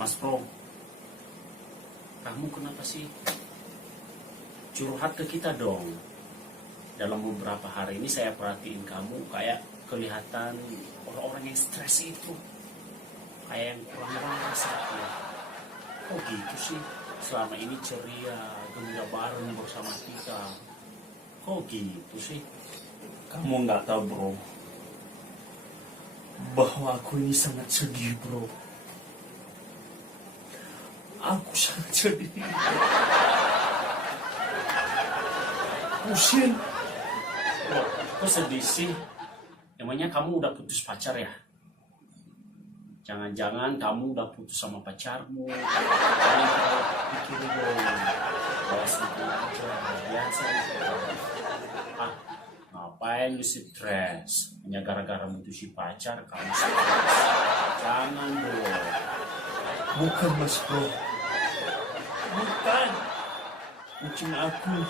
Mas Bro, kamu kenapa sih? Curhat ke kita dong. Dalam beberapa hari ini saya perhatiin kamu kayak kelihatan orang-orang yang stres itu. Kayak yang kurang waras ya. Kok gitu sih? Selama ini ceria, gembira bareng bersama kita. Kok gitu sih? Kamu nggak tahu bro, bahwa aku ini sangat sedih bro. Aku sangat sedih. Kucing. Loh, kok sedih sih? Emangnya kamu udah putus pacar ya? Jangan-jangan kamu udah putus sama pacarmu. Kamu pikir dong. Bawa sedih aja. Biasa aja. Ah, ngapain lu stres? Hanya gara-gara mutusin pacar kamu stres. Jangan dong. Bukan mas bro. Bukan. Kucing aku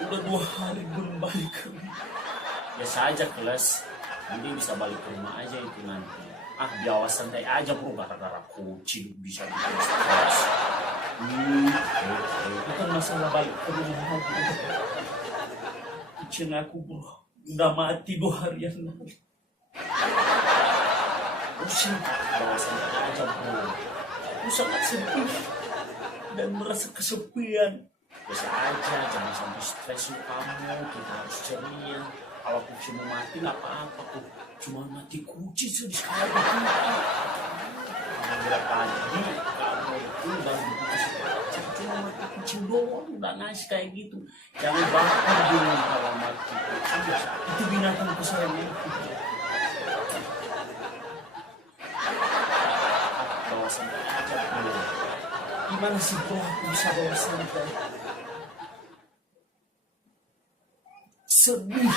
udah 2 hari belum balik ke rumah. Biasa aja kelas. Nanti bisa balik ke rumah aja itu nanti. Ah, biawa santai aja bro, gara-gara kucing bisa bikin stres. Bukan masalah balik ke rumah bro. Kucing aku bro udah mati 2 hari yang lalu. Kucing biawa santai aja bro. Aku sangat sedih dan merasa kesepian. Biasa aja, jangan sampai stres kamu. Kita harus ceria. Kalau kucing mau mati nggak apa-apa kok. Cuma mati kucing sedih sekali. Karena tadi kamu itu udah diputus pacar, cuma mati kucing doang, udah nice kayak gitu. Jangan baper dulu kalau mati kucing. Itu binatang kesayangan kita. Bawa santai aja bro. Gimana sih bro aku bisa bawa santai? Sedih.